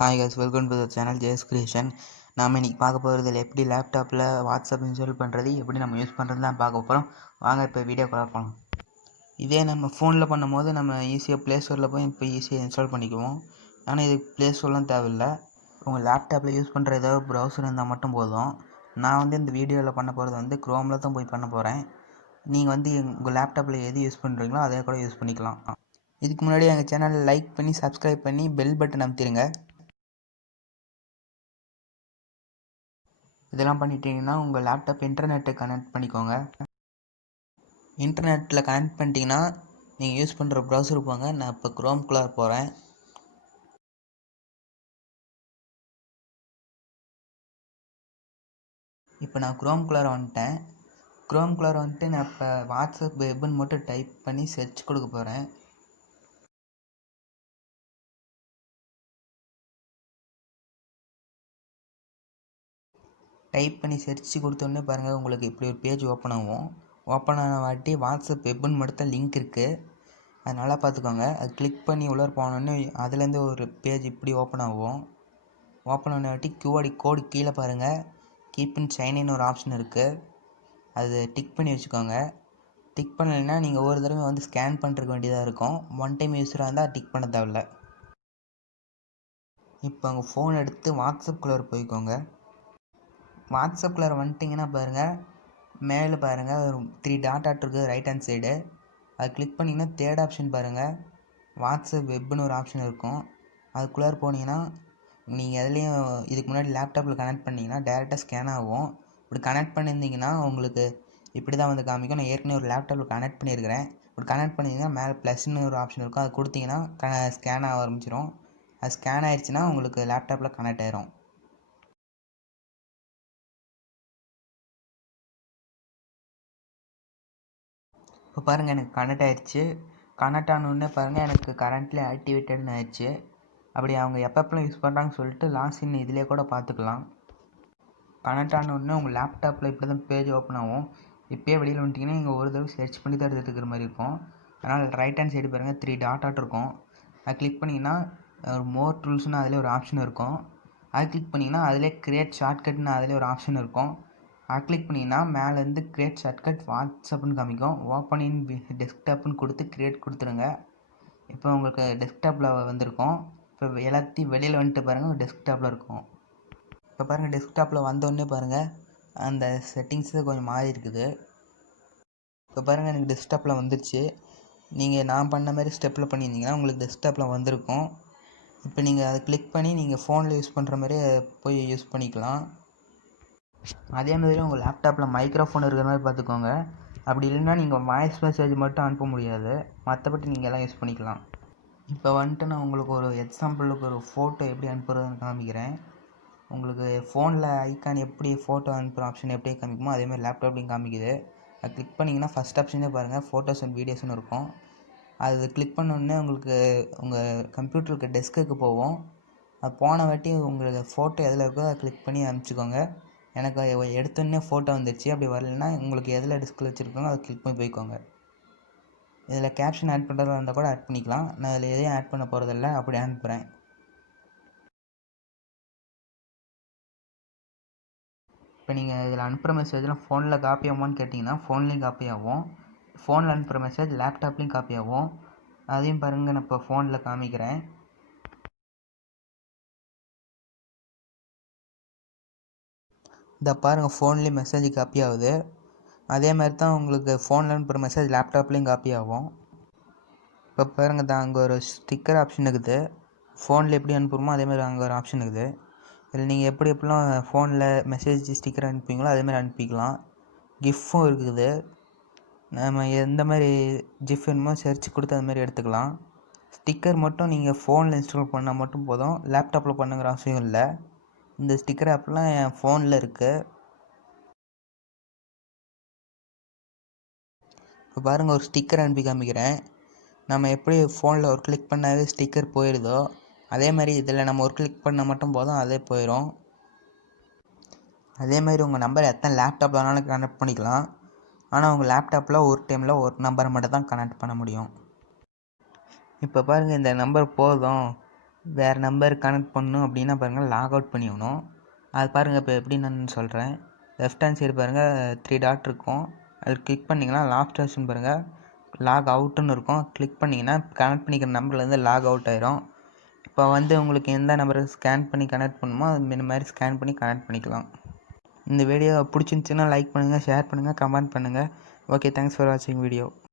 Hi guys, welcome to the channel JS creation. நாம் இன்றைக்கி பார்க்க போகிறதில் எப்படி லேப்டாப்பில் வாட்ஸ்அப் இன்ஸ்டால் பண்ணுறது, எப்படி நம்ம யூஸ் பண்ணுறது தான் பார்க்க போகிறோம். வாங்க இப்போ வீடியோக்குள்ள போகலாம். இதே நம்ம ஃபோனில் பண்ணும்போது நம்ம ஈஸியாக ப்ளே ஸ்டோரில் போய் இப்போ ஈஸியாக இன்ஸ்டால் பண்ணிக்குவோம். ஆனால் இது ப்ளே ஸ்டோர்லாம் தேவையில்லை. உங்கள் லேப்டாப்பில் யூஸ் பண்ணுற ஏதாவது ப்ரௌசர் இருந்தால் மட்டும் போதும். நான் இந்த வீடியோவில் பண்ண போகிறது க்ரோமில் தான் போய் பண்ண போகிறேன். நீங்கள் உங்கள் லேப்டாப்பில் எது யூஸ் பண்ணுறீங்களோ அதே கூட யூஸ் பண்ணிக்கலாம். இதுக்கு முன்னாடி எங்கள் சேனலை லைக் பண்ணி சப்ஸ்கிரைப் பண்ணி பெல் பட்டன் அமைத்திருங்க. இதெல்லாம் பண்ணிட்டீங்கன்னா உங்கள் லேப்டாப் இன்டர்நெட்டை கனெக்ட் பண்ணிக்கோங்க. இன்டர்நெட்டில் கனெக்ட் பண்ணிட்டீங்கன்னா நீங்கள் யூஸ் பண்ணுற ப்ரௌசருக்கு போங்க. நான் இப்போ க்ரோம்குள்ளே போகிறேன். இப்போ நான் க்ரோம்குள்ளே வந்துட்டேன். நான் இப்போ வாட்ஸ்அப் வெப்னு மட்டும் டைப் பண்ணி சர்ச் கொடுக்க போகிறேன். டைப் பண்ணி சர்ச் கொடுத்தோன்னே பாருங்கள், உங்களுக்கு இப்படி ஒரு பேஜ் ஓப்பன் ஆகும். ஓப்பன் ஆன வாட்டி வாட்ஸ்அப் வெப்னு மட்டும் தான் லிங்க் இருக்குது. அது நல்லா பார்த்துக்கோங்க. அது கிளிக் பண்ணி உள்ளே போனோடனே அதுலேருந்து ஒரு பேஜ் இப்படி ஓப்பன் ஆகும். ஓப்பன் ஆன வாட்டி கியூஆர் கோடு கீழே பாருங்கள், கீப் இன் சைன் ஒரு ஆப்ஷன் இருக்குது. அது டிக் பண்ணி வச்சுக்கோங்க. டிக் பண்ணலைன்னா நீங்கள் ஒரு தடவை ஸ்கேன் பண்ணுறதுக்கு வேண்டியதாக இருக்கும். ஒன் டைம் யூஸராக இருந்தால் டிக் பண்ண தேவையில்ல. இப்போ உங்கள் ஃபோன் எடுத்து வாட்ஸ்அப்குள்ளே போய்க்கோங்க. வாட்ஸ்அப்பில் வந்துட்டிங்கன்னா பாருங்கள், மேலே பாருங்கள் ஒரு 3 டாட் இருக்குது ரைட் ஹேண்ட் சைடு. அது கிளிக் பண்ணிங்கன்னா தேர்ட் ஆப்ஷன் பாருங்கள், வாட்ஸ்அப் வெப்னு ஒரு ஆப்ஷன் இருக்கும். அதுக்குள்ளே போனீங்கன்னா நீங்கள் எதுலேயும் இதுக்கு முன்னாடி லேப்டாப்பில் கனெக்ட் பண்ணிங்கன்னா டேரெக்டாக ஸ்கேன் ஆகும். இப்படி கனெக்ட் பண்ணியிருந்தீங்கன்னா உங்களுக்கு இப்படி தான் காமிக்கும். நான் ஏற்கனவே ஒரு லேப்டாப்பில் கனெக்ட் பண்ணியிருக்கிறேன். இப்படி கனெக்ட் பண்ணிங்கன்னா மேலே ப்ளஸ்ன்னு ஒரு ஆப்ஷன் இருக்கும். அது கொடுத்தீங்கன்னா ஸ்கேன் ஆக ஆரம்பிச்சிடும். அது ஸ்கேன் ஆயிடுச்சுன்னா உங்களுக்கு லேப்டாப்பில் கனெக்ட் ஆயிரும். இப்போ பாருங்கள், எனக்கு கனெக்ட் ஆகிடுச்சு. கனெக்ட் ஆனோடனே பாருங்கள், எனக்கு கரண்ட்லி ஆக்டிவேட்டட்னு ஆயிடுச்சு. அப்படி அவங்க எப்பப்பெல்லாம் யூஸ் பண்ணுறாங்கன்னு சொல்லிட்டு லாஸ்இன் இதிலே கூட பார்த்துக்கலாம். கனெக்ட் ஆனோடனே உங்கள் லேப்டாப்பில் இப்படி தான் பேஜ் ஓப்பன் ஆகும். இப்போயே வெளியில் வந்துட்டிங்கன்னா நீங்கள் ஒரு தடவை சர்ச் பண்ணி தான் எடுத்துக்கிற மாதிரி இருக்கும். அதனால் ரைட் ஹேண்ட் சைடு பாருங்கள் 3 டாட் இருக்கும். அது கிளிக் பண்ணிங்கன்னா மோர் டூல்ஸ்னு அதிலே ஒரு ஆப்ஷன் இருக்கும். அது கிளிக் பண்ணிங்கன்னா அதிலே கிரியேட் ஷார்ட்கட்னு அதிலே ஒரு ஆப்ஷன் இருக்கும். அது கிளிக் பண்ணிங்கன்னா மேலேருந்து கிரியேட் ஷார்ட்கட் வாட்ஸ்அப்னு காமிக்கும். ஓப்பன் இன் டெஸ்க்டாப்னு கொடுத்து கிரியேட் கொடுத்துருங்க. இப்போ உங்களுக்கு டெஸ்க்டாப்பில் வந்திருக்கும். இப்போ எல்லாத்தையும் வெளியில் வந்துட்டு பாருங்கள், டெஸ்க்டாப்பில் இருக்கும். இப்போ பாருங்கள், டெஸ்க்டாப்பில் வந்தோடனே பாருங்கள், அந்த செட்டிங்ஸு கொஞ்சம் மாறி இருக்குது. இப்போ பாருங்கள், எனக்கு டெஸ்க்டாப்பில் வந்துருச்சு. நீங்கள் நான் பண்ண மாதிரி ஸ்டெப்பில் பண்ணியிருந்தீங்கன்னா உங்களுக்கு டெஸ்க்டாப்பில் வந்திருக்கும். இப்போ நீங்கள் அதை கிளிக் பண்ணி நீங்கள் ஃபோனில் யூஸ் பண்ணுற மாதிரி போய் யூஸ் பண்ணிக்கலாம். அதே மாதிரி உங்கள் லேப்டாப்பில் மைக்ரோஃபோன் இருக்கிற மாதிரி பார்த்துக்கோங்க. அப்படி இல்லைன்னா நீங்கள் வாய்ஸ் மெசேஜ் மட்டும் அனுப்ப முடியாது, மற்றபடி நீங்கள் எல்லாம் யூஸ் பண்ணிக்கலாம். இப்போ நான் உங்களுக்கு ஒரு எக்ஸாம்பிளுக்கு ஒரு ஃபோட்டோ எப்படி அனுப்புறதுன்னு காமிக்கிறேன். உங்களுக்கு ஃபோனில் ஐக்கான் எப்படி ஃபோட்டோ அனுப்புகிற ஆப்ஷன் எப்படி காமிக்குமோ அதேமாதிரி லேப்டாப்லையும் காமிக்குது. அது கிளிக் பண்ணிங்கன்னா ஃபஸ்ட் ஆப்ஷனே பாருங்கள், ஃபோட்டோஸ் அண்ட் வீடியோஸ்னு இருக்கும். அது கிளிக் பண்ணோடனே உங்களுக்கு உங்கள் கம்ப்யூட்டருக்கு டெஸ்க்குக்கு போவோம். அது போன வாட்டி உங்களுக்கு ஃபோட்டோ எதில் இருக்கோ அதை கிளிக் பண்ணி அனுப்பிச்சிக்கோங்க. எனக்கு எடுத்தோடனே ஃபோட்டோ வந்துடுச்சு. அப்படி வரலைன்னா உங்களுக்கு எதில் டிஸ்கில் வச்சுருக்கோங்க அதை கிளிக் பண்ணி போய்க்கோங்க. இதில் கேப்ஷன் ஆட் பண்ணுறதா இருந்தால் கூட ஆட் பண்ணிக்கலாம். நான் இதில் எதையும் ஆட் பண்ண போகிறதில்ல, அப்படி அனுப்புகிறேன். இப்போ நீங்கள் இதில் அனுப்புகிற மெசேஜ்லாம் ஃபோனில் காப்பி ஆகுமான்னு கேட்டிங்கன்னா ஃபோன்லேயும் காப்பி ஆகும். ஃபோனில் அனுப்புகிற மெசேஜ் லேப்டாப்லேயும் காப்பி ஆகும். அதையும் பாருங்கள், நான் இப்போ ஃபோனில் காமிக்கிறேன். இந்த பாருங்கள், ஃபோன்லேயும் மெசேஜ் காப்பி ஆகுது. அதே மாதிரி தான் உங்களுக்கு ஃபோனில் அனுப்புகிற மெசேஜ் லேப்டாப்லேயும் காப்பி ஆகும். இப்போ பாருங்கள், தான் அங்கே ஒரு ஸ்டிக்கர் ஆப்ஷன் இருக்குது. ஃபோனில் எப்படி அனுப்புகிறோமோ அதேமாதிரி அங்கே ஒரு ஆப்ஷன் இருக்குது. இதில் நீங்கள் எப்படிலாம் ஃபோனில் மெசேஜ் ஸ்டிக்கர் அனுப்பிங்களோ அதேமாதிரி அனுப்பிக்கலாம். கிஃப்ட்டும் இருக்குது. நம்ம எந்த மாதிரி ஜிஃப் வேணுமோ சர்ச் கொடுத்து அதுமாதிரி எடுத்துக்கலாம். ஸ்டிக்கர் மட்டும் நீங்கள் ஃபோனில் இன்ஸ்டால் பண்ணால் மட்டும் போதும், லேப்டாப்பில் பண்ணுங்கிற அவசியம் இல்லை. இந்த ஸ்டிக்கர் ஆப்லாம் என் ஃபோனில் இருக்குது. இப்போ பாருங்கள், ஒரு ஸ்டிக்கர் அனுப்பி காமிக்கிறேன். நம்ம எப்படி ஃபோனில் ஒரு கிளிக் பண்ணாவே ஸ்டிக்கர் போயிடுதோ அதே மாதிரி இதில் நம்ம ஒரு கிளிக் பண்ணால் மட்டும் போதும், அதே போயிடும். அதே மாதிரி உங்கள் நம்பர் எத்தனை லேப்டாப்பில் வேணாலும் கனெக்ட் பண்ணிக்கலாம். ஆனால் உங்கள் லேப்டாப்பில் ஒரு டைமில் ஒரு நம்பரை மட்டும் தான் கனெக்ட் பண்ண முடியும். இப்போ பாருங்கள், இந்த நம்பர் போதும், வேறு நம்பர் கனெக்ட் பண்ணணும் அப்படின்னா பாருங்கள் லாக் அவுட் பண்ணிக்கணும். அது பாருங்கள் இப்போ எப்படி நான் சொல்கிறேன். லெஃப்ட் ஹேண்ட் சைடு பாருங்கள் 3 டாட் இருக்கும். அது கிளிக் பண்ணிங்கன்னா லாஸ்ட் ஆப்ஷன் பாருங்கள் லாக் அவுட்டுன்னு இருக்கும். கிளிக் பண்ணிங்கன்னா கனெக்ட் பண்ணிக்கிற நம்பர்லேருந்து லாக் அவுட் ஆயிரும். இப்போ உங்களுக்கு எந்த நம்பரை ஸ்கேன் பண்ணி கனெக்ட் பண்ணணுமோ அது மாதிரி ஸ்கேன் பண்ணி கனெக்ட் பண்ணிக்கலாம். இந்த வீடியோ பிடிச்சிருந்துச்சின்னா லைக் பண்ணுங்கள், ஷேர் பண்ணுங்கள், கமெண்ட் பண்ணுங்கள். ஓகே, தேங்க்ஸ் ஃபார் வாட்சிங் வீடியோ.